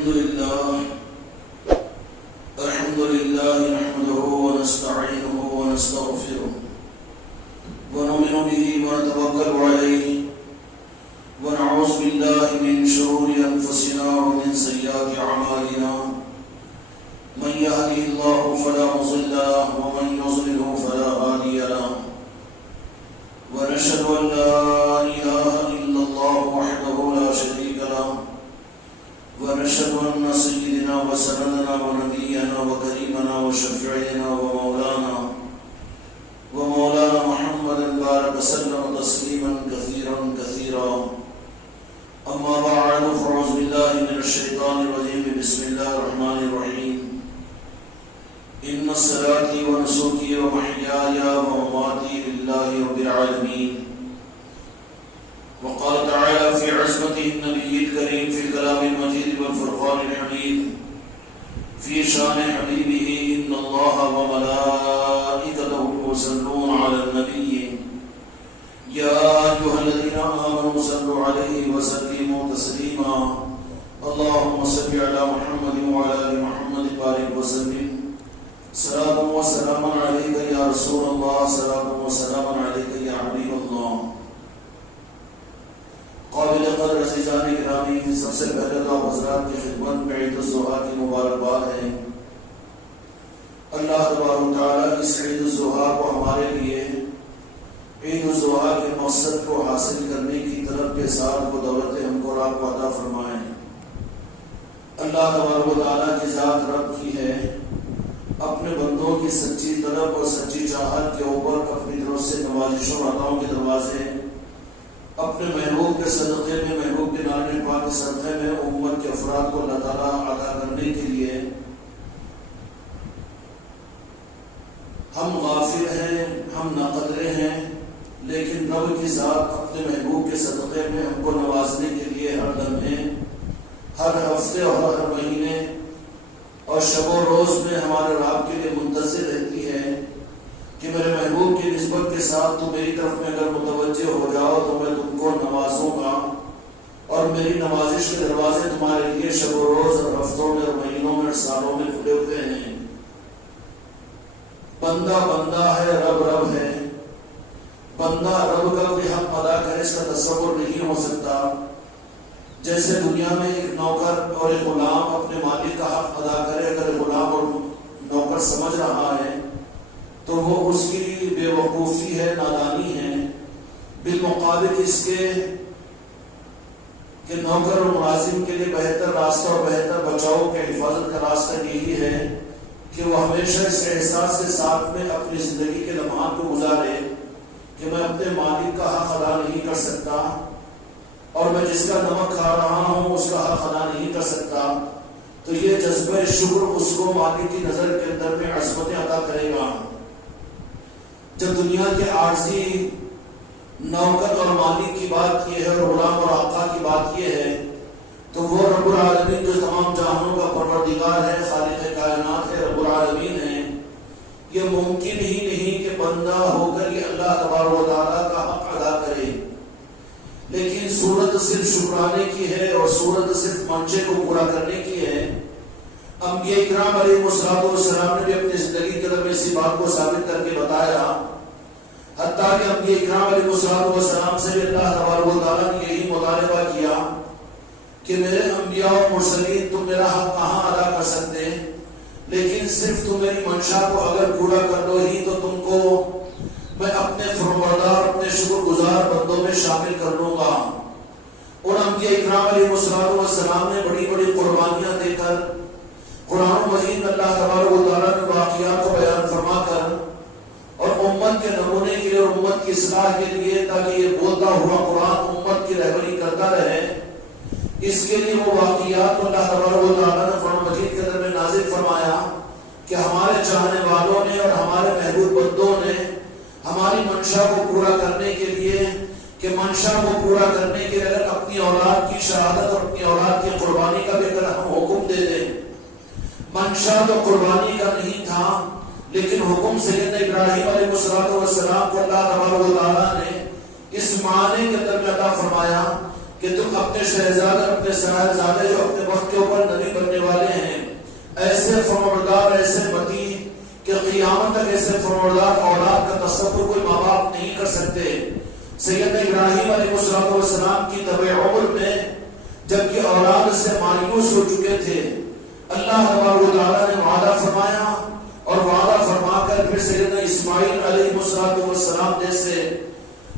الحمد لله نحمده ونستعينه ونستغفره ونؤمن به ونتوكل عليه ونعوذ بالله من شرور أنفسنا ومن سيئات أعمالنا من يهده الله فلا مضل له ومن يضلل فلا هادي له ونشهد أن لا إله إلا الله وحده لا شريك له ونشهد أن سيدنا وسندنا ونبينا وكريمنا وشفيعنا ومولانا محمد بارك وسلم تسليما كثيرا كثيرا. أما بعد فأعوذ بالله من الشيطان الرجيم. بسم الله الرحمن الرحيم. إن صلاتي ونسكي ومحياي ومماتي لله رب العالمين. وقال تعالى في عصمته النبي الكريم في الكلام المجيد والفرقان الحميد في شان حبيبه إن الله وملائكته يصلون على النبي يا أيها الذين آمنوا صلوا عليه وسلموا تسليما. اللهم صل على محمد وعلى آل محمد بارك وسلم. صلاة وسلام عليك يا رسول الله. صلاة وسلام عليك يا حبيب الله. قابل قدر عزیزان گرامی، سب سے پہلے تو حضرات کی خدمت میں عید الضحیٰ کی مبارکباد ہے. اللہ تبارک و تعالیٰ اس عید الضحیٰ کو ہمارے لیے عید الضحیٰ کے مقصد کو حاصل کرنے کی طلب کے ساتھ وہ دولت ہم کو آپ کو عطا فرمائیں. اللہ تبارک و تعالیٰ کی ذات رب کی ہے. اپنے بندوں کی سچی طلب اور سچی چاہت کے اوپر اپنی طرف سے نوازشوں اور عطاؤں کے دروازے اپنے محبوب کے صدقے میں، محبوب کے نام پاک کے صدقے میں امت کے افراد کو اللہ تعالیٰ عطا کرنے کے لیے ہم غافل ہیں، ہم ناقدرے ہیں، لیکن رب کی ذات اپنے محبوب کے صدقے میں ہم کو نوازنے کے لیے ہر لمحے، ہر ہفتے اور ہر مہینے اور شب و روز میں ہمارے رب کے لیے منتظر رہتی ہے کہ میرے محبوب کی نسبت کے ساتھ تم میری طرف میں اگر متوجہ ہو جاؤ تو میں تم کو نوازوں گا، اور میری نوازش کے دروازے تمہارے لیے شب و روز اور ہفتوں میں اور مہینوں میں اور سالوں میں کھلے ہوتے ہیں. بندہ بندہ ہے، رب رب ہے. بندہ رب کا کوئی حق ادا کرے اس کا تصور نہیں ہو سکتا. جیسے دنیا میں ایک نوکر اور ایک غلام اپنے مالک کا حق ادا کرے، اگر غلام اور نوکر سمجھ رہا ہے تو وہ اس کی بے وقوفی ہے، نادانی ہے. بالمقابل اس کے کہ نوکر اور ملازم کے لیے بہتر راستہ اور بہتر بچاؤ کے حفاظت کا راستہ یہی ہے کہ وہ ہمیشہ اس احساس کے ساتھ میں اپنی زندگی کے لمحات کو گزارے کہ میں اپنے مالک کا حق ادا نہیں کر سکتا، اور میں جس کا نمک کھا رہا ہوں اس کا حق ادا نہیں کر سکتا. تو یہ جذبہ شکر اس کو مالک کی نظر کے اندر میں عظمتیں عطا کرے گا. جب دنیا کے عارضی نوکر اور مالک کی بات یہ ہے اور غلام اور آقا کی بات یہ ہے، تو وہ رب العالمین جو تمام جہانوں کا پروردگار ہے، خالق کائنات ہے، رب العالمین ہے. یہ ممکن ہی نہیں کہ بندہ ہو کر یہ اللہ تبارک و تعالیٰ کا حق ادا کرے. لیکن صورت صرف شکرانے کی ہے اور صورت صرف منشے کو پورا کرنے کی ہے. انبیاء کرام علیہ السلام نے بھی اپنی زندگی کے اندر اسی بات کو ثابت کر کے بتایا. حتیٰ کہ انبیاء کرام علیہ السلام سے بھی اللہ تبارک و تعالیٰ نے یہی مطالبہ کیا کہ میرے انبیاء و مرسلین تم میرا حق کہاں ادا کر سکتے، لیکن صرف تم میری منشا کو اگر پورا کر دو ہی تو تم کو میں اپنے فرمانبردار، اپنے شکر گزار بندوں میں شامل کر لوں گا. اور انبیاء کرام علیہ السلام نے بڑی بڑی قربانیاں دے کر قرآن مجید میں اللہ تبارک و تعالیٰ نے واقعات کو بیان فرما کر اور امت کے نمونے کے لیے اور امت کی اصلاح کے لیے، تاکہ یہ بولتا ہوا قرآن امت کی رہبری کرتا رہے، اس کے لیے وہ واقعات کو اللہ تبارک و تعالیٰ نے قرآن مجید کے اندر میں نازل فرمایا کہ ہمارے چاہنے والوں نے اور ہمارے محبوب بندوں نے ہماری منشا کو پورا کرنے کے لیے، کہ منشا کو پورا کرنے کے لیے اگر اپنی اولاد کی شہادت اور اپنی اولاد کی قربانی کا بھی اگر ہم حکم دے دیں. منشا تو قربانی کا نہیں تھا، لیکن حکم سیدنا ابراہیم علیہ السلام کو اللہ تبارک و تعالیٰ نے اس معنی کے اندر عطا فرمایا کہ تم اپنے شہزادے اپنے صاحبزادے جو اپنے وقت کے اوپر نبی بننے والے ہیں ایسے فرمانبردار ایسے متی کہ قیامت تک ایسے فرمانبردار اولاد کا تصور کوئی ماں باپ نہیں کر سکتے. سیدنا ابراہیم علیہ السلام کی طبع عمر میں جب کہ اولاد سے مایوس ہو چکے تھے اللہ تبارک و تعالیٰ نے وعدہ فرمایا اور وعدہ فرما کر پھر سیدنا اسماعیل علیہ السلام جیسے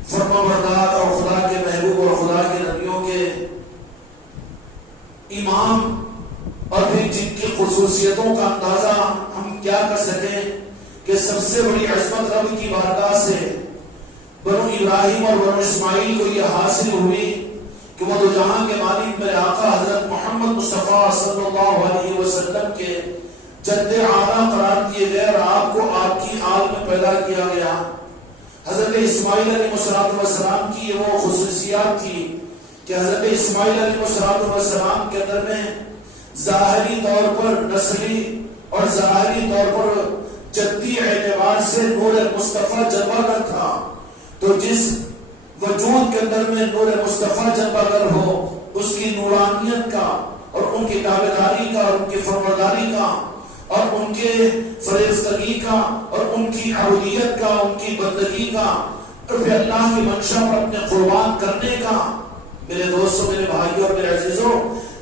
فرمانبردار اور خدا کے محبوب اور خدا کے نبیوں کے امام اور پھر جن کی خصوصیتوں کا اندازہ ہم کیا کر سکیں کہ سب سے بڑی عظمت رب کی بارگاہ سے بنو ابراہیم اور بنو اسماعیل کو یہ حاصل ہوئی کہ وہ دو جہاں کے مالک میرے آقا حضرت محمد مصطفیٰ صلی اللہ علیہ وسلم کے جد اعلیٰ قرار کیے گئے اور آپ کو آپ کی آل میں پیدا کیا گیا. حضرت اسماعیل علیہ السلام کی یہ وہ خصوصیات تھی کہ حضرت اسماعیل علیہ السلام کے اندر میں ظاہری طور پر نسلی اور ظاہری طور پر جدی اعتبار سے نور مصطفیٰ جلوہ گر تھا. تو جس وجود کے اندر میں نور مصطفیٰ جلوہ گر ہو اس کی نورانیت کا اور ان کی تابعداری کا اور ان کی فرمانبرداری کا اور ان کے فریفتگی کا اور ان کی عبودیت کا ان کی بندگی کا اور پھر اللہ کی منشا پر اپنے قربان کرنے کا میرے دوستوں میرے بھائیوں اور میرے عزیزوں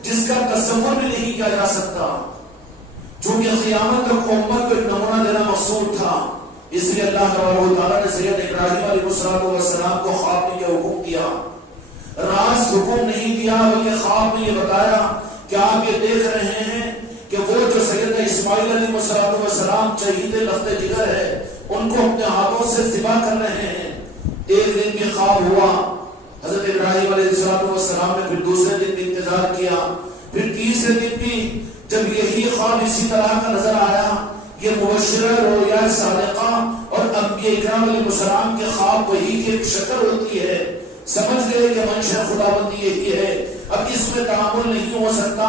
جس کا تصور بھی نہیں کیا جا سکتا. چونکہ قیامت تک امت کو ایک نمونہ دینا مقصود تھا اس لیے اللہ تبارک و تعالیٰ نے سید ابراہیم علیہ السلام کو خواب میں یہ حکم دیا. راست حکم نہیں دیا بلکہ خواب میں یہ بتایا کہ آپ یہ دیکھ رہے ہیں کہ وہ جو سیدنا اسماعیل علیہ السلام شہید لخت جگر ہے ان کو اپنے ہاتھوں سے ذبح کر رہے ہیں. ایک دن بھی خواب ہوا حضرت ابراہیم علیہ السلام نے پھر دوسرے دن بھی انتظار کیا پھر تیسرے دن بھی جب یہی خواب اسی طرح کا نظر آیا یہ مبشرہ رویا صادقہ اور انبیاء اکرام علیہ السلام کے خواب وہی کی ایک شکل ہوتی ہے. سمجھ گئے کہ منشا خداوندی یہی ہے اب اس میں تعامل نہیں ہو سکتا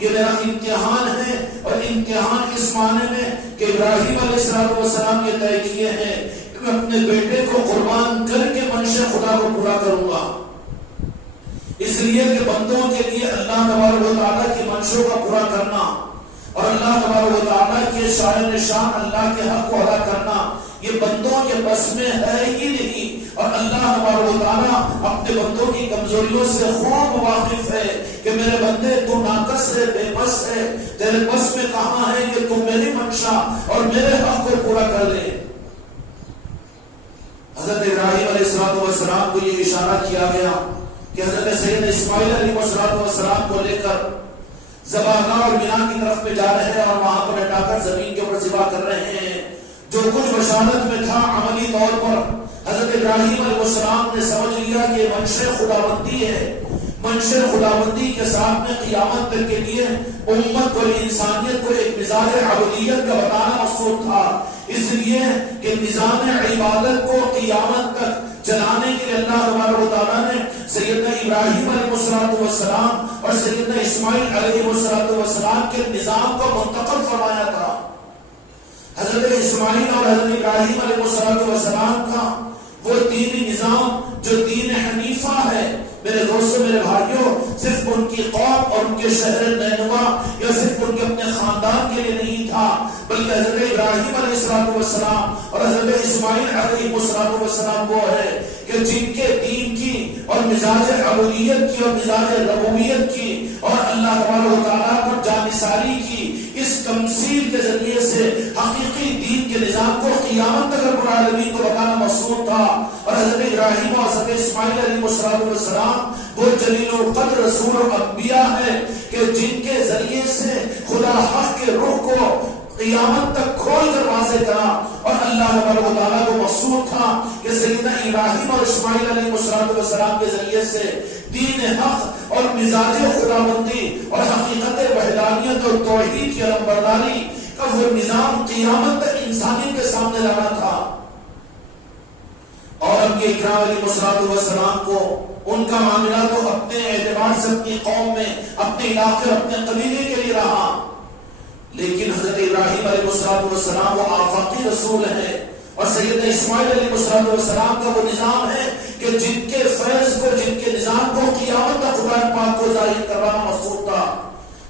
یہ میرا امتحان ہے اور امتحان اس معنی میں کہ ابراہیم علیہ السلام یہ طے کیے ہیں کہ میں اپنے بیٹے کو قربان کر کے منشا خدا کو پورا کروں گا. اس لیے کہ بندوں کے لیے اللہ تبارک و تعالیٰ کی منشوں کا پورا کرنا اور اللہ تبارک و تعالیٰ کے شان نشان اللہ کے حق کو ادا کرنا یہ بندوں کے بس میں ہے ہی نہیں. اور اللہ تبارک و تعالیٰ اپنے بندوں کی کمزوریوں سے خوب واقف ہے کہ میرے بندے تو ناقص ہے بے بس ہے تیرے بس میں کہاں ہے کہ تم میری منشا اور میرے حق کو پورا کر لے. حضرت ابراہیم علیہ السلام کو یہ اشارہ کیا گیا کہ حضرت سیدنا اسماعیل علیہ السلام کو لے کر ذبح اور مینا کی طرف میں جا رہے ہیں اور وہاں پر ہٹا کر زمین کے اوپر ذبح کر رہے ہیں. جو کچھ بشارت میں تھا عملی طور پر حضرت ابراہیم علیہ السلام نے سمجھ لیا کہ منشا خداوندی ہے. منشا خداوندی کے ساتھ میں قیامت تک کے لیے امت اور انسانیت کو ایک مزاج عبودیت کا بتانا مقصود تھا. اس لیے کہ نظام عبادت کو قیامت تک چلانے کے لیے اللہ تبارک و تعالیٰ نے سیدنا ابراہیم علیہ السلام اور سیدنا اسماعیل علیہ السلام کے نظام کو منتقل فرمایا تھا. حضرت اسماعیل اور حضرت ابراہیم علیہ السلام کا وہ دینی نظام جو دین حنیفہ ہے میرے دوستوں میرے بھائیوں صرف ان کی قوم اور ان کے شہر نینوا یا صرف ان کے اپنے خاندان کے لیے نہیں تھا بلکہ حضرت ابراہیم علیہ السلام اور حضرت اسماعیل علیہ السلام وہ ہے کہ جن کے دین کی اور مزاج عبودیت کی اور مزاج ربوبیت کی اور اللہ تبارک و تعالیٰ پر جانثاری کی اس تمثیل کے ذریعے سے حقیقی دین کے نظام کو قیامت تک رب العالمین کو بتانا مقصود تھا. اور حضرت ابراہیم اور حضرت اسماعیل علیہ السلام وہ جلیل القدر رسول اور انبیاء ہے کہ جن کے ذریعے سے خدا حق کے روح کو قیامت تک کھول کر واضح کرا. اور اللہ تبارک و تعالیٰ کو مقصود تھا کہ سیدنا ابراہیم اور اسماعیل علیہ السلام کے ذریعے سے دین حق اور مزاج خداوندی اور حقیقت وحدانیت اور توحید کی علمبرداری کا وہ نظام قیامت تک انسانیت کے سامنے لانا تھا. اور انبیاء اکرام علیہ السلام کو ان کا معاملہ تو اپنے اعتبار سے اپنی قوم میں اپنے علاقے اپنے قبیلے کے لیے رہا لیکن حضرت ابراہیم علیہ السلام وہ آفاقی رسول ہے اور سیدنا اسماعیل علیہ السلام کا وہ نظام ہے کہ جن کے فیض کو جن کے نظام کو قیامت تک مقامات کو ظاہر کرنا مقصود تھا۔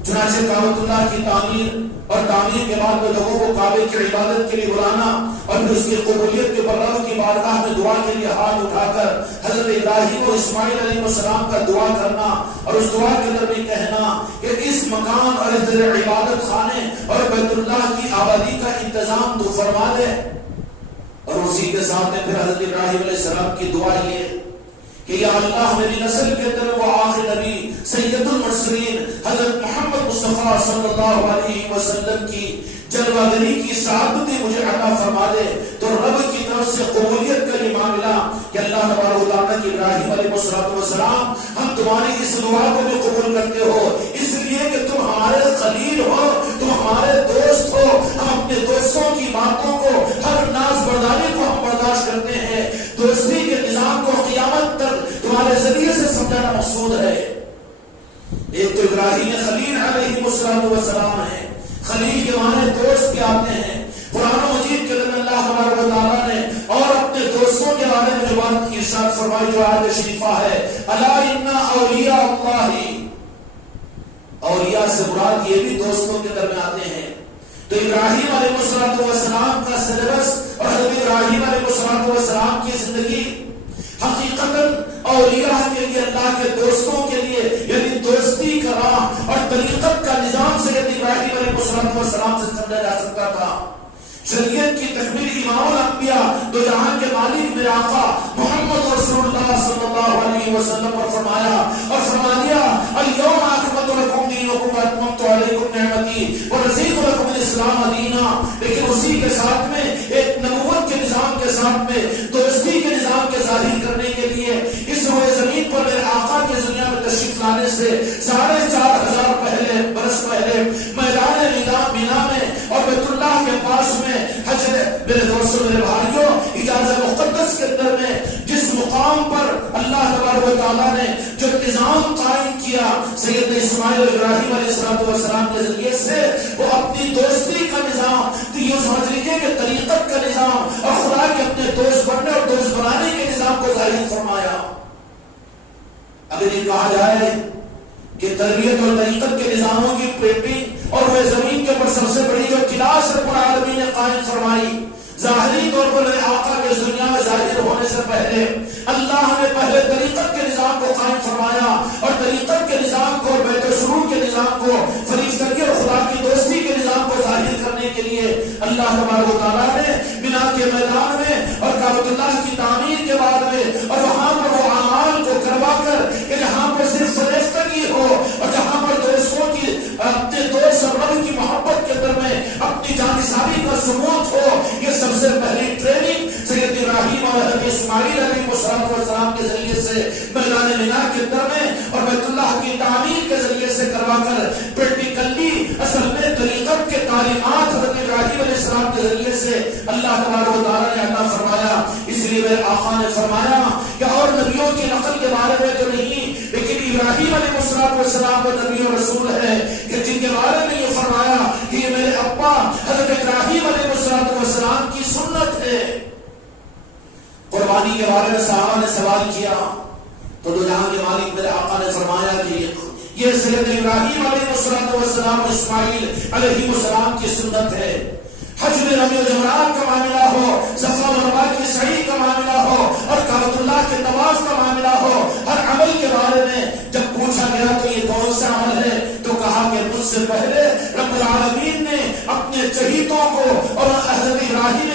چنانچہ کعبۃ اللہ کی تعمیر اور تعمیر کے بعد میں لوگوں کو کعبے کی عبادت کے لیے بلانا اور پھر اس کی قبولیت کے رب کی بارگاہ میں دعا کے لیے ہاتھ اٹھا کر حضرت ابراہیم اور اسماعیل علیہ السلام کا دعا کرنا اور اس دعا کے اندر بھی کہنا کہ اس مکان اور اس عبادت خانے اور بیت اللہ کی آبادی کا انتظام تو فرما دے۔ اور اسی کے ساتھ میں پھر حضرت ابراہیم علیہ السلام کی دعا یہ کہ یا اللہ میری نسل کے اندر وہ آخری نبی سید المرسلین حضرت محمد مصطفیٰ صلی اللہ علیہ وسلم کی جلوہ گری کی سعادت مجھے عطا فرما دے۔ تو رب کی طرف سے قبولیت کا یہ معاملہ کہ اللہ تبارک و تعالیٰ کی ابراہیم علیہ السلام ہم تمہاری اس دعا کو بھی قبول کرتے ہو، اس لیے کہ تم ہمارے خلیل ہو، تم ہمارے دوست ہو، ہم اپنے دوستوں کی باتوں کو ہر ناز برداری کو ہم برداشت کرتے ہیں۔ دوستی کے نظام کو قیامت تک تمہارے ذریعے سے سمجھانا مقصود ہے۔ ایک تو ابراہیم خلیل علیہ السلام ہے، خلیل کے معنی دوست کے آتے ہیں۔ قرآن مجید کے اندر اللہ تبارک و تعالیٰ نے اور اپنے دوستوں کے بارے میں جو بات ارشاد فرمائی جو آیت شریفہ ہے، الا ان اولیاء اللہ، اولیاء سے مراد یہ بھی دوستوں کے درمیان آتے ہیں۔ تو ابراہیم علیہ السلام کا سلیبس اور حضرت ابراہیم علیہ السلام کی زندگی حقیقتاً اولیاء کے لیے، اللہ کے دوستوں کے لیے، یعنی دوستی کا راہ اور طریقت کا نظام سید ابراہیم علیہ السلام سے سمجھا جا سکتا تھا۔ شریعت کی تکمیل امام الانبیاء دو جہاں کے مالک میرے آقا محمد رسول اللہ صلی اللہ علیہ وسلم پر فرمایا اور فرما دیا الیوم اکملت لکم دینکم واتممت علیکم نعمتی ورضیت لکم الاسلام دینا۔ لیکن اسی کے ساتھ میں ایک نبوت کے نظام کے ساتھ میں دوستی کے نظام کے ظاہر کرنے کے لیے اس روئے زمین پر میرے آقا کی دنیا میں تشریف لانے سے 4,500 برس پہلے میدان مینا میں اور بیت اللہ کے پاس میں حج، میرے دوستوں میرے بھائیوں، اجازت مقدس کے اندر میں جس مقام پر اللہ تبارک و تعالیٰ نے جو نظام قائم کیا سید اسماعیل اور ابراہیم علیہ السلام کے ذریعے سے، وہ اپنی دوستی کا نظام، تو یہ سمجھ لیجیے کہ طریقت کا نظام اور خدا کے اپنے دوست بننے اور دوست بنانے کے نظام کو ظاہر فرمایا۔ اگر یہ کہا جائے کہ تربیت اور طریقت کے نظاموں کی پرنٹنگ اور وہ زمین کے اوپر سب سے بڑی جو کلاس رب العالمین نے قائم فرمائی، ظاہری طور پر میرے آقا کے دنیا میں ظاہر ہونے سے پہلے اللہ نے پہلے طریقت کے نظام کو قائم فرمایا اور طریقت کے نظام کو اور بیت سرور کے نظام کو فریفتگی اور خدا کی دوستی کے نظام کو ظاہر کرنے کے لیے اللہ تبارک و تعالیٰ نے بنا کے میدان میں اور کعبۃ اللہ کی تعمیر کے بعد میں اور وہاں پر وہ اعمال کو کروا کر کہ جہاں پر صرف فریفتگی ہو اور جہاں پر دوستوں کی اپنے دوست اور رب کی محبت کے اندر میں اپنی جانبداری کا ثبوت ہو، یہ سب سے پہلی ٹریننگ سید ابراہیم اور حضرت اسماعیل علیہ السلام کے ذریعے سے میدان مینا کے اندر میں اور بیت اللہ کی تعمیر کے ذریعے سے کروا کر پریکٹیکلی اصل میں طریقت کے تعلیمات حضرت ابراہیم علیہ السلام کے ذریعے سے اللہ تبارک و تعالیٰ نے عطا فرمایا۔ اس لیے میرے آقا نے فرمایا کہ اور نبیوں کی نقل کے بارے میں تو نہیں، لیکن ابراہیم علیہ السلام وہ نبی و رسول ہے کہ جن کے بارے میں یہ فرمایا کہ یہ میرے ابا حضرت ابراہیم علیہ السلام کی سنت ہے۔ قربانی کے بارے میں صحابہ نے سوال کیا تو دو جہاں کے مالک میرے آقا نے فرمایا کہ یہ سید ابراہیم علیہ السلام اور اسماعیل علیہ السلام کی سنت ہے۔ حج میں رمی و جمرات کا معاملہ ہو، صفا مروا کی سعی کا معاملہ ہو اور کعبۃ اللہ کے طواف کا معاملہ ہو، ہر عمل کے بارے میں جب پوچھا گیا تو یہ کون سا عمل ہے تو کہا کہ مجھ سے پہلے رب العالمین نے اپنے چہیتوں کو اور حضرت ابراہیم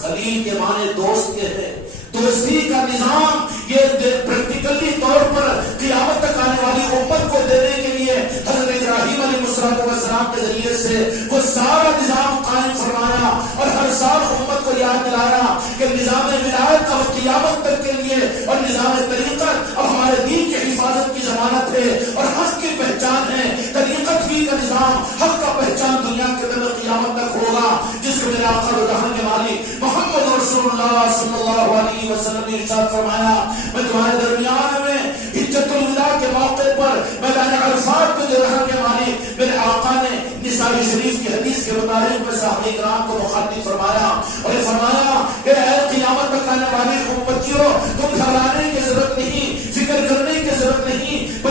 خلیل کے معنی دوست کے ہیں، دوستی کا نظام یہ پریکٹیکلی طور پر قیامت تک آنے والی امت کو دینے کے لیے حضرت ابراہیم علیہ السلام کے ذریعے سے وہ سارا نظام قائم فرمایا اور ہر سال امت کو یاد دلایا کہ نظام ولایت کا قیامت تک کے لیے اور نظام طریقت اور ہمارے دین کی حفاظت کی ضمانت ہے اور حق کی پہچان ہے۔ طریقت بھی کا نظام حق کا پہچان دنیا کے اندر قیامت تک ہوگا، جس کو میرے آقا و جہاں کے مالک محمد رسول اللہ صلی اللہ علیہ وسلم نے ارشاد فرمایا میں تمہارے درمیان میں حجۃ الوداع کے موقع پر میدان عرفات میں جو رہا کے مالک میرے آقا نے نسائی شریف کی حدیث کے مطابق میں صحابہ کرام کو مخاطب فرمایا اور یہ فرمایا کہ اے قیامت تک آنے والی امتیوں تم گھبرانے کی ضرورت نہیں، فکر کرنے کی ضرورت نہیں،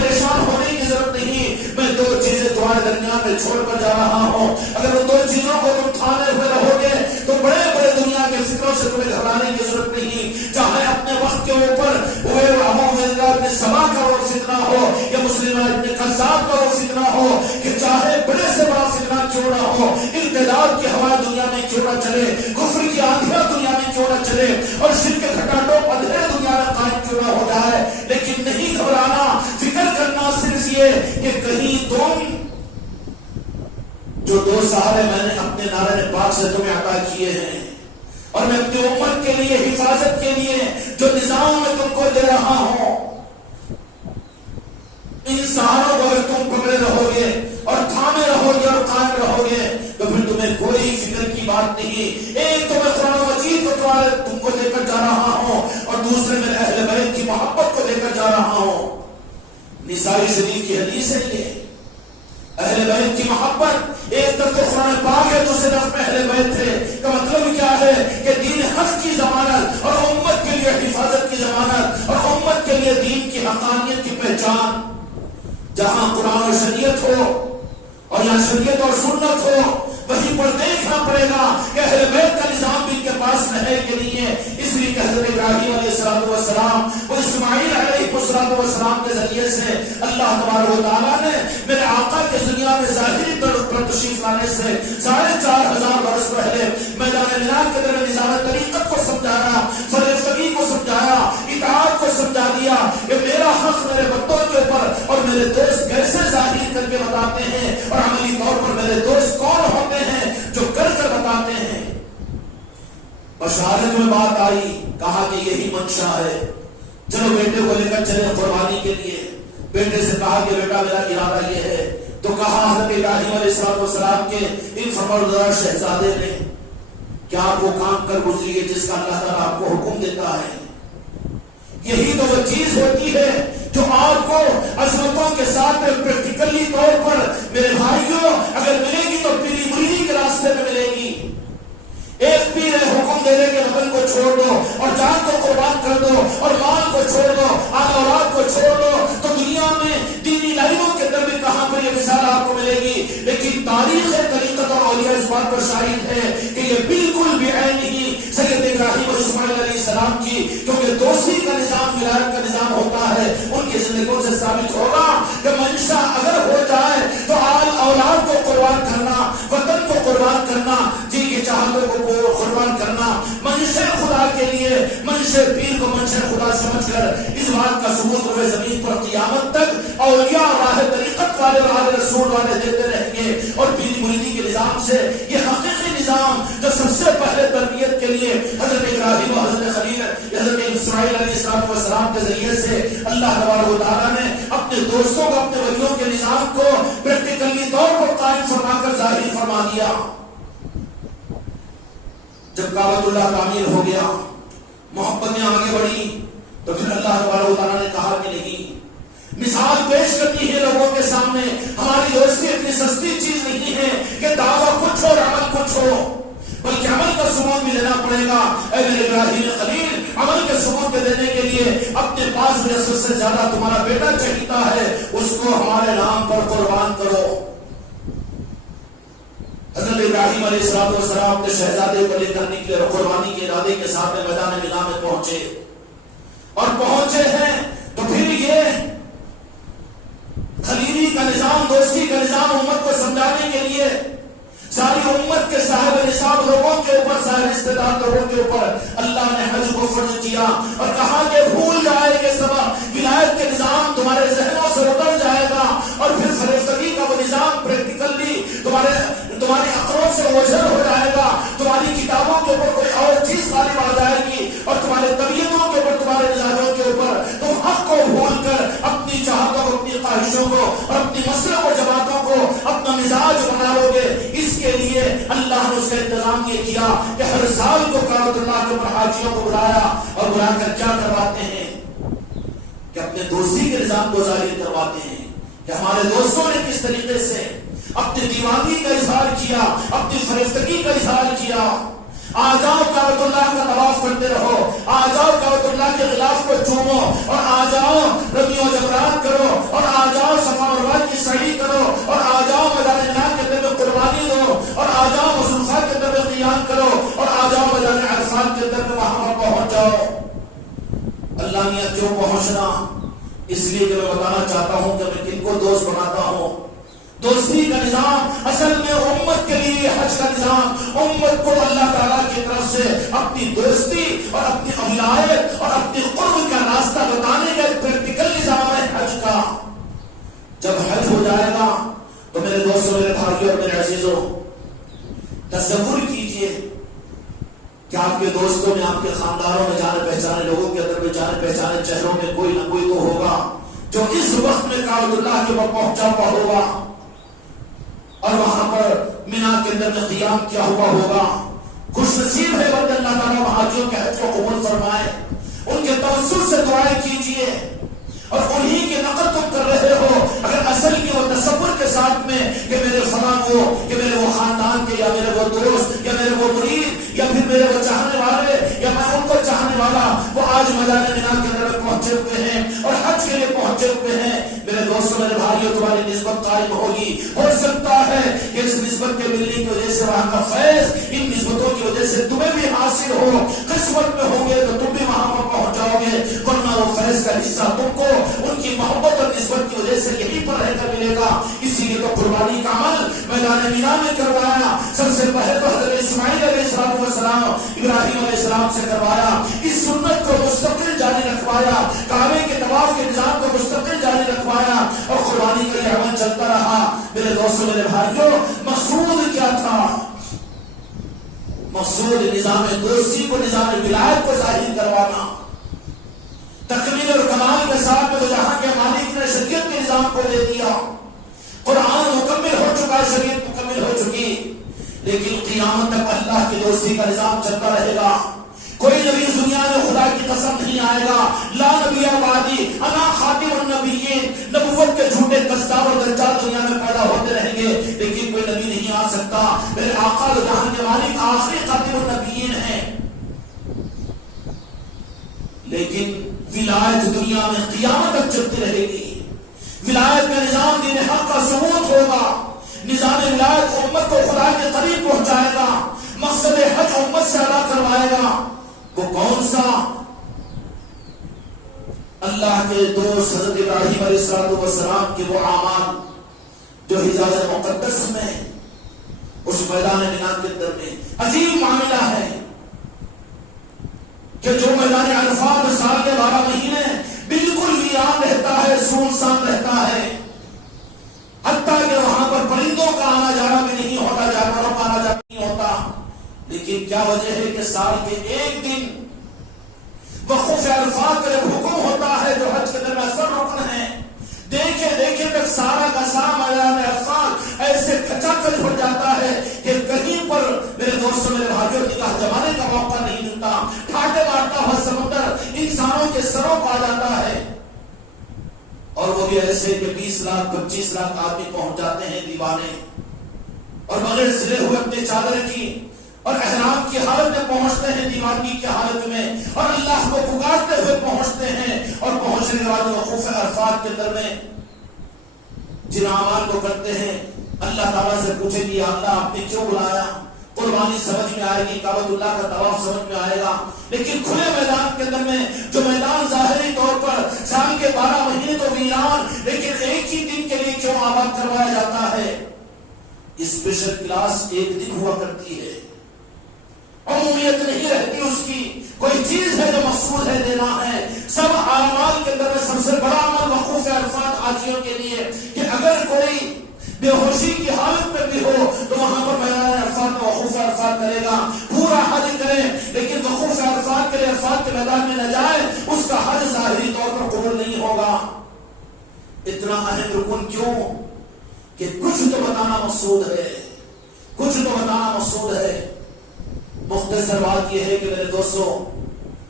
چھوڑ کر جا رہا ہوں. اگر ان دو چیزوں کو تم تھامے ہوئے رہو گے تو بڑے بڑے دنیا کے فکروں سے تمہیں گھبرانے کی ضرورت نہیں. چاہے اپنے وقت کے اوپر ابن سبا کا وہ فتنہ ہو یا مسلم ابن قذاب کا وہ فتنہ ہو, کہ چاہے بڑے سے بڑا فتنہ کیوں نہ ہو, انقلاب کی ہوا دنیا میں کیوں نہ چلے, کفر کی آندھیاں دنیا میں کیوں نہ چلے, اور شرک کے گھٹاٹوں اندھیرے دنیا میں قائم کیوں نہ ہو جائے, لیکن نہیں گھبرانا, فکر کرنا صرف یہ کہ کہیں تم جو دو سہارے میں نے اپنے نارے پاک سے تمہیں عطا کیے ہیں اور میں اپنی امت کے لیے حفاظت کے لیے جو نظام میں تم کو دے رہا ہوں, ان سہاروں کو اگر تم پکڑے رہو گے اور تھامے رہو گے اور قائم رہو گے تو پھر تمہیں کوئی فکر کی بات نہیں. ایک تو میں قرآن مجید کو تم کو لے کر جا رہا ہوں اور دوسرے میں اہل بیت کی محبت کو لے کر جا رہا ہوں. نسائی شریف کی حدیث ہے یہ, اہل بیت کی محبت. ایک طرف تو قرآن پاک ہے, دوسری طرف میں اہل بیت ہے. کا مطلب کیا ہے کہ دین حق کی ضمانت اور امت کے لیے حفاظت کی ضمانت اور امت کے لیے دین کی حقانیت کی پہچان. جہاں قرآن اور شریعت ہو اور یہاں شریعت اور سنت ہو, وہیں پر دیکھنا پڑے گا کہ اہل بیت کا نظام بھی ان کے پاس ہے کہ نہیں ہے. اس لیے کہ حضرت ابراہیم علیہ السلام وہ اسماعیل علیہ السلام کے ذریعے سے اللہ تبارک و تعالیٰ نے میرے آقا کے دنیا میں ظاہری طور پر تشریف لانے سے 4,500 برس پہلے میدان میلاد کے در نظام طریقت کو سمجھایا, فرشتگی کو سمجھایا, اطاعت کو سمجھا دیا کہ میرا حق میرے بندوں کے اوپر اور میرے دوست کیسے ظاہر کر کے بتاتے ہیں اور عملی طور پر میرے دوست کون ہوتے ہیں جو کر بتاتے ہیں. بشارت میں بات آئی, کہا کہ یہی منشا ہے, چلو بیٹے کو لے کر چلے قربانی کے لیے. بیٹے سے کہا کہ بیٹا میرا ارادہ یہ ہے, تو کہا حضرت ابراہیم علیہ السلام کے ان فرمانبردار شہزادے نے کہ آپ وہ کام کر گزریے جس کا اللہ تعالیٰ آپ کو حکم دیتا ہے. یہی تو وہ چیز ہوتی ہے جو آپ کو عظمتوں کے ساتھ پریکٹیکلی طور پر میرے بھائیوں اگر ملے گی تو پیری مریدی کے راستے میں ملے گی. ایک پیر حکم دے دے کہ نفل کو چھوڑ دو اور جان کو قربان کر دو اور مال کو چھوڑ دو, آل اولاد کو چھوڑ دو, تو دنیا میں دینی لائنوں کے اندر بھی کہاں پر یہ مثال آپ کو ملے گی. لیکن تاریخ طریقت اور اولیاء اس بات پر شاہد ہے کہ یہ بالکل بھی عین نہیں سید ابراہیم اور اسماعیل علیہ السلام کی, کیونکہ دوستی کا نظام ولایت کا نظام ہوتا ہے. ان کی زندگیوں سے ثابت ہوگا کہ منشا اگر ہو جائے تو آل اولاد کو قربان کرنا, وطن کو قربان کرنا, جی کی چاہتوں کو قربان کرنا, منشا خدا کے لیے منشا پیر کو منشا خدا سمجھ کر اس بات کا ثبوت روئے زمین پر قیامت تک اولیاء راہ طریقت والے راہ رسول والے دیتے رہیں گے. اور پیری مریدی کے نظام سے یہ حقیقی نظام جو سب سے پہلے تربیت کے لیے حضرت ابراہیم اور حضرت خلیل حضرت اسماعیل علیہ السلام کے ذریعے سے اللہ تبارک و تعالیٰ نے اپنے دوستوں کو اپنے ولیوں کے نظام کو پریکٹیکلی طور پر قائم فرما کر ظاہر فرما دیا. جب کعبۃ اللہ تعمیر ہو گیا, محبتیں آگے بڑھی, تو پھر اللہ تبارک و تعالیٰ نے کہا کہ نہیں, مثال پیش کرنی ہے لوگوں کے سامنے. ہماری دوستی اتنی سستی چیز نہیں ہے کہ دعویٰ کچھ ہو اور عمل کچھ ہو, بلکہ عمل کا ثبوت بھی دینا پڑے گا. اے میرے ابراہیم خلیل, عمل کے ثبوت کے دینے کے لیے اپنے پاس میرے سب سے زیادہ تمہارا بیٹا چاہیتا ہے, اس کو ہمارے نام پر قربان کرو. حضرت ابراہیم علیہ السلام اپنے شہزادے کو لے کر نکلے اور قربانی کے ارادے کے ساتھ میدان مینا میں پہنچے, اور پہنچے ہیں تو پھر یہ خلیلی کا نظام, دوستی کا نظام امت کو سمجھانے کے لیے ساری امت کے صاحب نصاب لوگوں کے اوپر, صاحب استعداد لوگوں کے اوپر اللہ نے حج کو فرض کیا اور کہا کہ بھول جائے گے سبب, ولایت کے نظام تمہارے ذہنوں سے اتر جائے گا, اور پھر فرشتگی کا وہ نظام پریکٹیکلی تمہاری عقلوں سے اوجھل ہو جائے گا. تمہاری کتابوں کے اوپر کوئی اور چیز غالب آ جائے گی, اور تمہارے طبیعتوں کے اوپر, تمہارے مزاجوں کے اوپر تم حق کو بھول کر اپنی چاہتوں کو, اپنی خواہشوں کو اور اپنی مسلک و جماعتوں کو اپنا مزاج بنا لو گے. اس کے لیے اللہ نے اس کا انتظام یہ کیا کہ ہر سال کو کعبۃ اللہ کے اوپر حاجیوں کو بلایا, اور بلا کر کیا کرواتے ہیں کہ اپنے دوستی کے نظام کو ظاہر کرواتے ہیں کہ ہمارے دوستوں نے کس طریقے سے اپنی دیوانگی کا اظہار کیا, اپنی فرشتگی کا اظہار کیا. آ جاؤ کعبۃ اللہ کا طواف کرتے رہو, آ جاؤ کعبۃ اللہ کے غلاف کو چومو, اور آ جاؤ رمی و جمرات کرو, اور آ جاؤ صفا مروہ کی سعی کرو, اور آ جاؤ میدان مینا کے کیوں پہنچنا؟ اس لیے کہ میں بتانا چاہتا ہوں کہ میں کن کو دوست بناتا ہوں۔ دوستی کا نظام اصل میں امت کے لیے، حج کا نظام امت کو اللہ تعالیٰ کی طرف سے اپنی دوستی اور اپنی ولایت اور اپنی قرب کا راستہ بتانے کا ایک پریکٹیکل نظام ہے حج کا۔ جب حج ہو جائے گا تو میرے دوستوں، میرے بھائیوں اور میرے عزیزوں، تصور کیجئے کہ آپ کے دوستوں میں، آپ کے خاندانوں میں جانے پہچانے لوگوں کے اندر میں جانے پہچانے چہروں میں کوئی نہ کوئی تو ہوگا جو اس وقت میں کعبۃ اللہ کے وقت پہنچا ہوا ہوگا اور وہاں پر مینا کے اندر میں قیام کیا ہوا ہوگا۔ خوش نصیب ہے بندے اللہ تعالیٰ حاجیوں کے حج کو قبول فرمائے۔ ان کے توسل سے دعائیں کیجئے اور انہی کی نقل تم کر رہے ہو۔ اگر اصل کی وہ تصور کے ساتھ میں کہ میرے فلاں وہ، کہ میرے وہ خاندان کے، یا میرے وہ دوست، یا میرے وہ مرید، یا پھر میرے وہ چاہنے والے، یا میں ان کو چاہنے والا، وہ آج میدان مینا کے اندر پہنچے ہوئے ہیں اور حج کے لیے پہنچے ہوئے ہیں، میرے دوستوں، میرے بھائیوں، تمہاری نسبت قائم ہوگی۔ ہو سکتا ہے کہ اس نسبت کے ملنے کی وجہ سے وہاں کا فیض ان نسبتوں کی وجہ سے تمہیں بھی حاصل ہو۔ قسمت میں ہوں گے تو تم بھی وہاں پر پہنچ جاؤ گے، ورنہ وہ فیض کا حصہ تم کو ان کی محبت اور نسبت کی وجہ سے یہیں پر رہ کر ملے گا۔ اسی لیے تو قربانی کا عمل میدان مینا میں کروایا۔ سب سے پہلے تو حضرت اسماعیل علیہ السلام ابراہیم علیہ السلام سے کروایا، اس سنت کو مستقل جاری رکھوایا، کعبے کے طواف کے نظام کو مستقل جاری رکھوایا اور قربانی کا یہ عمل چلتا رہا۔ میرے دوستوں، میرے بھائیوں، مقصود کیا تھا؟ مقصود نظام دوستی کو، نظام ولایت کو ظاہر کروانا، تکمیل اور کمال کے ساتھ میں جہاں کے مالک نے شریعت کے نظام کو دے دیا، قرآن مکمل ہو چکا ہے، شریعت مکمل ہو چکی، لیکن قیامت تک اللہ کی دوستی کا نظام چلتا رہے گا۔ کوئی نبی دنیا میں خدا کی قسم نہیں آئے گا، لا نبی بعدی انا خاتم النبیین، نبوت کے جھوٹے قذاب اور دجال دنیا میں پیدا ہوتے رہیں گے، لیکن کوئی نبی نہیں آ سکتا۔ میرے آقا جہاں کے مالک آخری خاتم النبیین ہیں، لیکن ولایت دنیا میں قیامت تک چلتی رہے گی۔ ولایت کا نظام دین حق کا ثبوت ہوگا۔ نظام ولایت امت کو خدا کے قریب پہنچائے گا، مقصد حج امت سے ادا کروائے گا۔ وہ کون سا؟ اللہ کے دوست حضرت ابراہیم علیہ السلام کے وہ اعمال جو حجاز مقدس میں، اس میدان مینا کے اندر میں عظیم معاملہ ہے کہ جو میدان عرفات سال کے 12 مہینے بالکل ویران رہتا ہے، سنسان رہتا ہے، حتیٰ کہ وہاں پر پرندوں کا آنا جانا بھی نہیں ہوتا، جانوروں کا آنا جانا نہیں ہوتا، لیکن کیا وجہ ہے کہ سال کے ایک دن وقوف عرفات کا جب حکم ہوتا ہے جو حج کے اندر اثر رکن ہے، دیکھے دیکھے تک سارا کا سارا میدان عرفات ایسے کچا کچ پڑ جاتا ہے کہ کہیں پر میرے دوستوں، میرے بھائیوں، نگاہ جمانے کا موقع نہیں ملتا۔ ٹھاٹے مارتا ہوا سمندر انسانوں کے سروں پر آ جاتا ہے، اور وہ بھی ایسے کہ 20 لاکھ 25 لاکھ آدمی پہنچ جاتے ہیں دیوانے، اور بغیر سلے ہوئے اپنے چادر کی اور احرام کی حالت میں پہنچتے ہیں، دیوانگی کی حالت میں، اور اللہ کو پکارتے ہوئے پہنچتے ہیں، اور پہنچنے کے بعد وقوف عرفات کے اندر میں جن اعمال کو کرتے ہیں، اللہ تعالیٰ سے پوچھے کہ یا اللہ آپ نے کیوں بلایا؟ قربانی سمجھ میں آئے گی، کعبۃ اللہ کا طواف سمجھ میں آئے گا، لیکن کھلے میدان کے اندر میں جو میدان ظاہری طور پر سال کے 12 مہینے تو ویران، لیکن ایک ہی دن کے لیے کیوں آباد کروایا جاتا ہے؟ اسپیشل کلاس ایک دن ہوا کرتی ہے، عمومیت نہیں رہتی اس کی، کوئی چیز ہے جو مقصود ہے دینا ہے۔ سب اعمال کے اندر میں سب سے بڑا عمل وقوف عرفات حاجیوں کے لیے کہ اگر کوئی بے ہوشی کی حالت میں بھی ہو تو وہاں پر میدان عرفات میں وقوف عرفات کرے گا، پورا حج کرے، لیکن وقوف عرفات کے لیے عرفات کے میدان میں نہ جائے، اس کا حج ظاہری طور پر قبول نہیں ہوگا۔ اتنا اہم رکن کیوں؟ کہ کچھ تو بتانا مقصود ہے، کچھ تو بتانا مقصود ہے۔ مختصر بات یہ ہے کہ میرے دوستوں،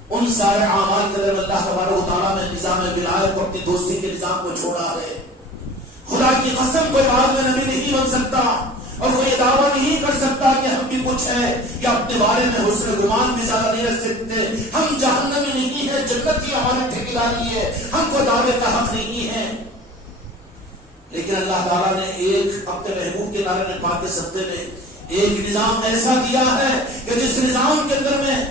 ان سارے اعمال کے اندر اللہ تبارک و تعالیٰ نے نظام ولایت کو، اپنی دوستی کے نظام کو چھوڑا ہے۔ خدا کی قسم کوئی بعد میں نبی نہیں بن سکتا، اور کوئی دعویٰ نہیں کر سکتا کہ ہم بھی کچھ ہے، یا اپنے بارے میں حسن گمان بھی زیادہ نہیں رکھ سکتے، ہم جہنمی نہیں ہے، جنت کی ہماری ٹھیکیداری ہے، ہم کو دعوے کا حق نہیں ہے۔ لیکن اللہ تعالیٰ نے ایک اپنے محبوب کے نارے نے پاک کے صدقے میں ایک نظام ایسا دیا ہے کہ جس نظام کے اندر میں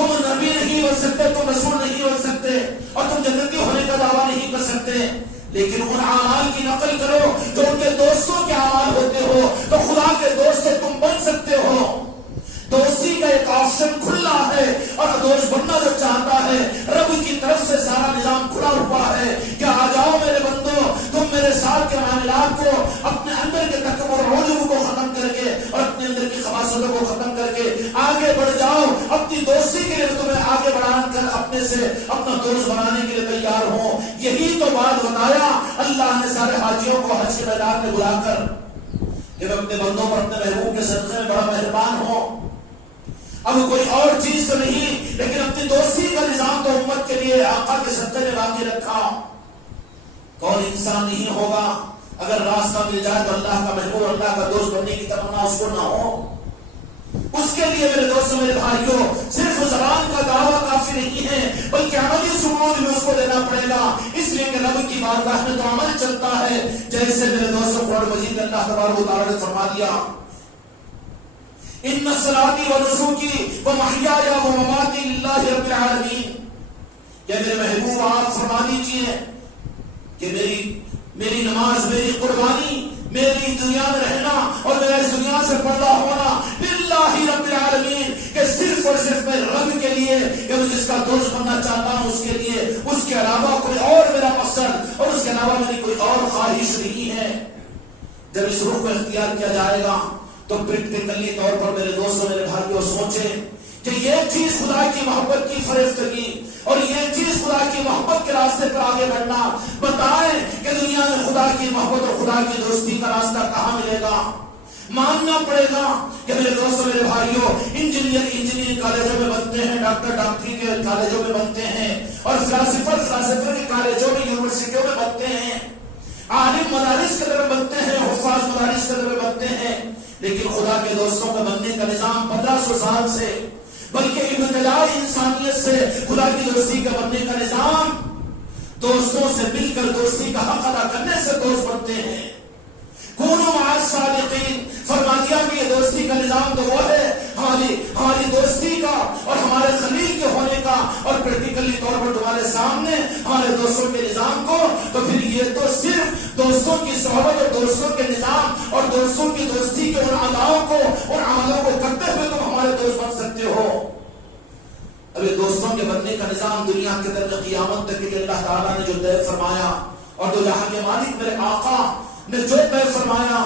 تم نبی نہیں بن سکتے، تم رسول نہیں بن سکتے، اور تم جنتی ہونے کا دعویٰ نہیں کر سکتے، لیکن ان اعمال کی نقل کرو جو ان کے دوستوں کے اعمال ہوتے ہو، تو خدا کے دوست سے تم بن سکتے ہو۔ دوستی کا ایک آپشن کھلا ہے، اور دوست بننا جو چاہتا ہے رب کی طرف سے سارا نظام کھلا ہوا ہے کہ آ جاؤ میرے بندو، تم میرے ساتھ کے معاملات کو، اپنے اندر کے تکبر اور عجب کو ختم کر کے اور اپنے اندر کی خباثتوں کو ختم کر کے آگے بڑھ جاؤ۔ اپنی دوستی کے لیے تمہیں آگے بڑھا کر اپنے سے اپنا دوست بنانے کے لیے تیار ہو۔ یہی تو بات بتایا اللہ نے سارے حاجیوں کو حج کے میدان میں بلا کر کہ اپنے بندوں پر اپنے محبوب کے صدقے میں بڑا مہربان ہو۔ اب کوئی اور چیز تو نہیں، لیکن اپنی دوستی کا نظام تو امت کے لیے آقا کے صدقے نے باقی رکھا۔ کون انسان نہیں ہوگا اگر راستہ مل جائے تو اللہ کا محبوب، اللہ کا دوست بننے کی تمنا اس کو نہ ہو؟ اس کے لیے میرے دوستوں، میرے بھائیوں، صرف زبان کا دعویٰ کافی نہیں ہے، بلکہ عملی ثبوت میں اس کو دینا پڑے گا۔ اس لیے کہ رب کی بارگاہ میں تو عمل چلتا ہے، جیسے میرے دوستوں قرآن مجید میں اللہ تبارک و تعالیٰ نے فرما دیا، ان صلاتی و نسکی و محیای و مماتی للہ رب العالمین۔ کہ میرے محبوب آپ فرما دیجئے کہ میری نماز، میری قربانی، میری دنیا میں رہنا اور میرا اس دنیا سے پردہ ہونا للہ رب العالمین، کہ صرف اور صرف میں رب کے لیے، کہ میں جس کا دوست بننا چاہتا ہوں اس کے لیے، اس کے علاوہ کوئی اور میرا مقصد اور اس کے علاوہ میری کوئی اور خواہش نہیں ہے۔ جب اس رخ کو اختیار کیا جائے گا تو پریکٹیکلی طور پر میرے دوستوں، میرے بھائیوں، سوچیں کہ یہ چیز خدا کی محبت کی فریفتگی اور یہ چیز خدا کی محبت کے راستے پر آگے بڑھنا، بتائیں کہ دنیا میں خدا کی محبت اور خدا کی دوستی کا راستہ کہاں ملے گا؟ ماننا پڑے گا کہ میرے دوستوں، میرے بھائیوں، انجینئر کالجوں میں بنتے ہیں، ڈاکٹری کے کالجوں میں بنتے ہیں، اور فلاسفر کے کالجوں میں، یونیورسٹیوں میں بنتے ہیں، عالم مدارس کے طرف بنتے ہیں، حفاظ مدارس کے طرف بنتے ہیں، لیکن خدا کے دوستوں کا بننے کا نظام 1500 سال سے، بلکہ ابتدائی انسانیت سے خدا کی دوستی کا بننے کا نظام دوستوں سے مل کر دوستی کا حق ادا کرنے سے دوست بنتے ہیں۔ کونوا مع الصادقین، فرما دیا کہ یہ دوستی کا نظام تو وہ ہے ہماری دوستی کا اور ہمارے خلیل کے ہونے کا، اور پریکٹیکلی طور پر تمہارے سامنے ہمارے دوستوں کے نظام کو، تو پھر یہ تو صرف دوستوں کی صحبت اور دوستوں کے نظام اور دوستوں کی دوستی کے ان اداؤں کو، ان عملوں کو کرتے ہوئے تم ہمارے دوست بن سکتے ہو۔ اب یہ دوستوں کے بننے کا نظام دنیا کے در قیامت تک کہ اللہ تعالیٰ نے جو طے فرمایا، اور جو جہاں کے مالک میرے آقا نے جو طے فرمایا،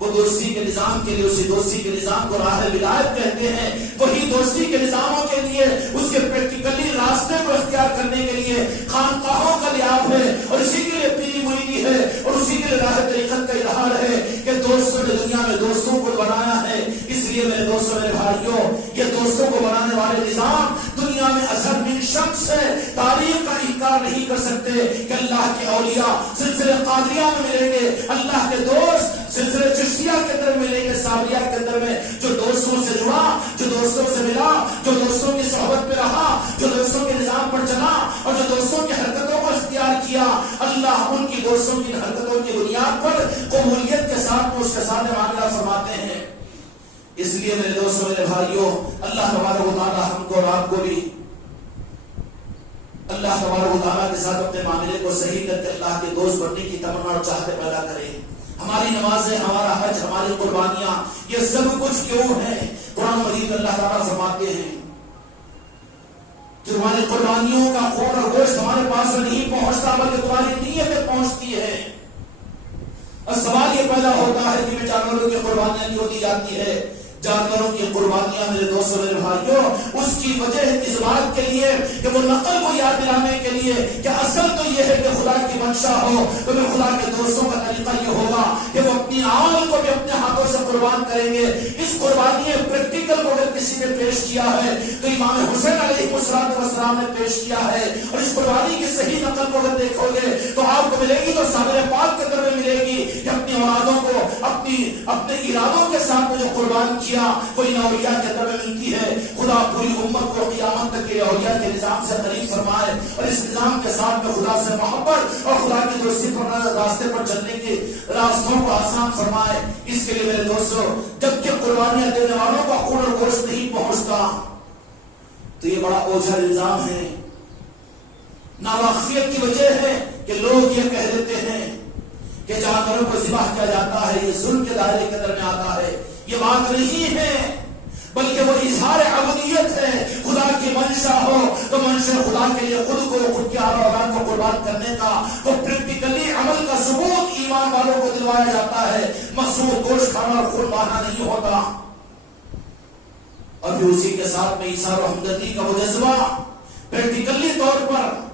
وہ دوستی کے نظام کے لیے، اسی دوستی کے نظام کو راہ ولایت کہتے ہیں۔ وہی دوستی کے نظاموں کے لیے، اس کے پریکٹیکلی راستے کو اختیار کرنے کے لیے خانقاہوں کا لیاب ہے، اور اسی کے لیے پیر مرید ہے، اور اسی کے لیے راہ طریقت کا اظہار ہے کہ دوستوں نے دنیا میں دوستوں کو بنایا ہے۔ اس لیے میرے دوستوں، میرے بھائیوں، یہ دوستوں کو بنانے والے نظام دنیا میں اثر من شخص ہے۔ تاریخ کا انکار نہیں کر سکتے کہ اللہ کے اولیاء سلسلے قادریہ میں ملیں گے، اللہ کے دوست سلسلے چشتیہ کے اندر ملیں گے، صابریہ کے اندر میں جو دوستوں سے جڑا، جو دوستوں سے ملا، جو دوستوں کی صحبت میں رہا، جو دوستوں کے نظام پر چلا، اور جو دوستوں کی حرکتوں کو اختیار کیا، اللہ ان کی دوستوں کی حرکتوں کی بنیاد پر قبولیت کے ساتھ اس کے ساتھ معاملہ فرماتے ہیں۔ اس لیے میرے دوستوں، میرے بھائیوں، اللہ تبارک و تعالیٰ ہم کو اور آپ کو بھی اللہ تبارک و تعالیٰ کے ساتھ اپنے معاملے کو صحیح کر کے اللہ کے دوست بننے کی تمنا اور چاہتے پیدا کرے۔ ہماری نمازیں، ہمارا حج، ہماری قربانیاں، یہ سب کچھ کیوں ہے؟ قرآن مجید اللہ تعالیٰ فرماتے ہیں کہ تمہاری قربانیوں کا خون اور گوشت ہمارے پاس نہیں پہنچتا، بلکہ تمہاری نیتیں پہنچتی ہے۔ اور سوال یہ پیدا ہوتا ہے کہ جانوروں کی قربانیاں کیوں دی جاتی ہے؟ جانوروں کی قربانیاں میرے دوستوں، میرے بھائیوں، اس کی وجہ اس بات کے لیے کہ وہ نقل کو یاد دلانے کے لیے کہ اصل تو یہ ہے کہ خدا کی منشا ہو، تو میں خدا کے دوستوں کا طریقہ یہ ہوگا کہ وہ اپنی آل کو بھی اپنے ہاتھوں سے قربان کریں گے۔ اس قربانی پریکٹیکل کو اگر کسی نے پیش کیا ہے تو امام حسین علیہ السلام نے پیش کیا ہے، اور اس قربانی کی صحیح نقل کو اگر دیکھو گے تو آپ کو ملے گی، تو سامنے پاک کے اندر میں ملے گی کہ اپنی اولادوں کو اپنے ارادوں کے ساتھ جو قربان کیا وہ ان اولیاء کے اندر میں ملتی ہے۔ خدا پوری امت کو قیامت تک کے اولیاء کے نظام سے قریب فرمائے، اور اس نظام کے ساتھ میں خدا سے محبت اور خدا کی دوستی پر راستے پر چلنے کے راستوں کو آسان فرمائے۔ اس کے لیے میرے دوستوں، جب کہ قربانیاں دینے والوں کا خون اور گوشت نہیں پہنچتا، تو یہ بڑا اوجھا الزام ہے، ناواقفیت کی وجہ ہے کہ لوگ یہ کہہ دیتے ہیں کہ جانوروں کو ذبح کیا جاتا ہے یہ ظلم کے دائرے کے اندر میں آتا ہے. یہ بات نہیں ہے، بلکہ وہ اظہار عبودیت ہے. خدا کی منشا ہو تو منشا خدا کے لیے خود کو، خود کی آل و اولاد کو قربان کرنے کا، وہ پریکٹیکلی عمل کا ثبوت ایمان والوں کو دلوایا جاتا ہے. مسعود گوشت کھانا اور خون مارنا نہیں ہوتا. اور پھر اسی کے ساتھ میں ایثار و ہمدردی کا وہ جذبہ پریکٹیکلی طور پر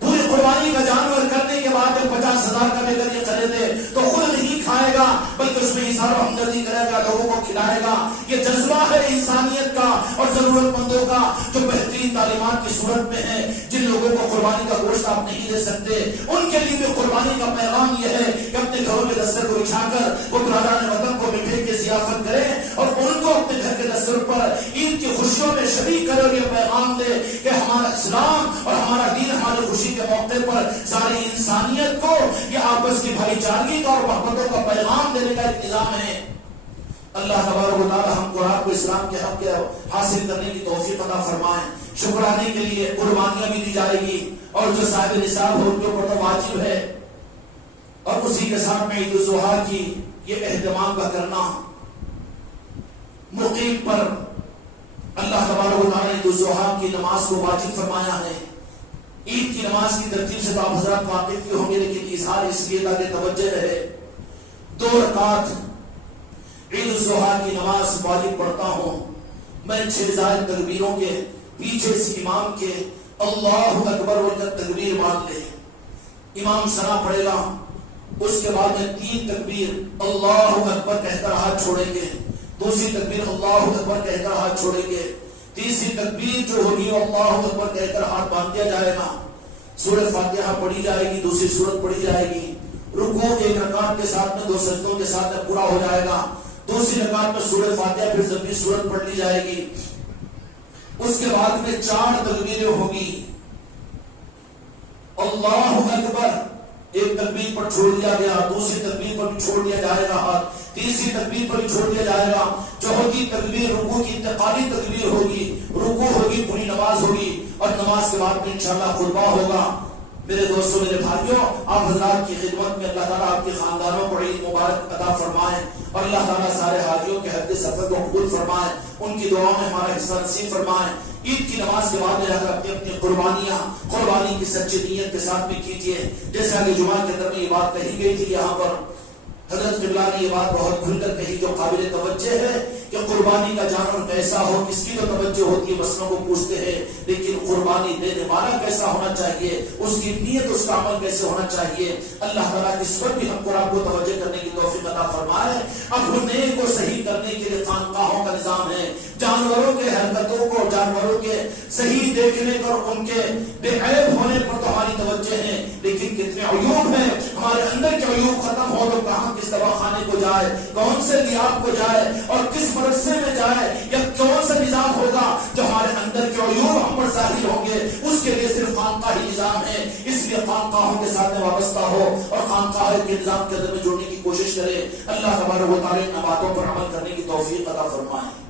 پوری قربانی کا جانور کرنے کے بعد 50,000 کا بھی اگر یہ خریدے تو خود نہیں کھائے گا، بلکہ اس میں اظہار و ہمدردی کرے گا، لوگوں کو کھلائے گا. یہ جذبہ ہے انسانیت کا اور ضرورت مندوں کا جو بہترین تعلیمات کی صورت میں ہے. جن لوگوں کو قربانی کا گوشت آپ نہیں دے سکتے ان کے لیے بھی قربانی کا پیغام یہ ہے کہ اپنے گھروں میں دستر کو بچھا کر وہ برادران وطن کو میٹھے کی ضیافت کریں اور ان کو اپنے گھر کے دستر پر عید کی خوشیوں میں شریک کرے اور یہ پیغام دے کہ ہمارا اسلام اور ہمارا دین ہماری خوشی کے موقع پر ساری انسانیت کو یہ آپس کی بھائی چارگی کا اور محبتوں کا پیغام دینے کا ایک نظام ہے. اللہ تبارک و تعالی ہم کو آپ کو اسلام کے حق کے حاصل کرنے کی توفیق عطا فرمائیں. شکرانے کے لیے قربانیاں بھی دی جائے گی اور جو صاحب نصاب ہو ان کے اوپر تو واجب ہے. اور اسی کے ساتھ میں عید الاضحیٰ کی یہ اہتمام کا کرنا مقیم پر اللہ تبارک و تعالی نے عید الاضحیٰ کی نماز کو واجب فرمایا ہے. عید کی نماز کی ترتیب سے تو آپ حضرات واقف بھی ہوں گے، لیکن اظہار اس لیے تاکہ توجہ رہے. 2 رکعت عید الاضحیٰ کی نماز واجب پڑھتا ہوں میں 6 زائد تکبیروں کے پیچھے سے امام کے اللہ اکبر بول کر تکبیر باندھ لے. امام ثنا پڑھے گا، اس کے بعد میں 3 تکبیر اللہ اکبر کہہ کر ہاتھ چھوڑیں گے، دوسری تکبیر اللہ اکبر کہہ کر ہاتھ چھوڑیں گے، تیسری تکبیر جو ہوگی اللہ اکبر کہہ کر ہاتھ باندھ دیا جائے گا. سورہ فاتحہ پڑھی جائے گی، دوسری سورت پڑھی جائے گی. رکوع 1 رکعت کے ساتھ میں 2 سجدوں کے ساتھ میں پورا ہو جائے گا. دوسری رکعت میں سورہ فاتحہ پھر زبی سورت پڑھ لی جائے گی. اس کے بعد میں 4 تکبیریں ہوگی. اللہ اکبر ایک تکبیر پر چھوڑ دیا گیا، دوسری تکبیر پر بھی چھوڑ دیا جائے گا ہاتھ، تیسری تکبیر پر بھی چھوڑ دیا جائے گا. چوتھی تکبیر رکوع کی انتقالی تکبیر ہوگی، رکوع ہوگی، پوری نماز ہوگی اور نماز کے بعد میں انشاءاللہ خطبہ ہوگا. میرے دوستوں، میرے بھائیوں، آپ حضرات کی خدمت میں اللہ تعالیٰ آپ کے خاندانوں کو عید مبارک عطا فرمائے اور اللہ تعالیٰ سارے حاجیوں کے حج سفر کو قبول فرمائے، ان کی دعاؤں میں ہمارا حصہ نصیب فرمائے. عید کی نماز کے بعد میں جا کر اپنی قربانی کی سچی نیت کے ساتھ بھی کیجیے. جیسا کہ جمعہ کے اندر میں یہ بات کہی گئی تھی، یہاں پر حضرت قبلہ نے یہ بات بہت کھل کر کہی جو قابل توجہ ہے کہ قربانی کا جانور کیسا ہو، اس کی تو توجہ ہوتی ہے، مسئلوں کو پوچھتے ہیں، لیکن قربانی دینے والا کیسا ہونا چاہیے، اس کی نیت، اس کا عمل کیسے ہونا چاہیے. اللہ تعالیٰ اس پر بھی ہم کو آپ کو توجہ کرنے کی توفیق عطا فرمائے. اب گناہ کو صحیح کرنے کے لیے خانقاہوں کا نظام ہے، جانوروں کے حرکتوں کو، جانوروں کے صحیح دیکھنے پر، ان کے بے عیب ہونے پر تو ہماری توجہ ہے، لیکن کتنے عیوب ہیں ہمارے اندر کے عیوب ختم ہو تو کہاں کس دواخانے کو جائے، کون سے لیاب کو جائے اور کس مدرسے میں جائے یا کون سا نظام ہوگا جو ہمارے اندر کے عیوب ہم پر ظاہر ہوں گے. اس کے لیے صرف خانقاہی نظام ہے، اس لیے خانقاہوں کے ساتھ وابستہ ہو اور خانقاہ کے نظام کے اندر میں جوڑنے کی کوشش کرے. اللہ تبارک و تعالی ان باتوں پر عمل کرنے کی توفیق عطا فرمائے.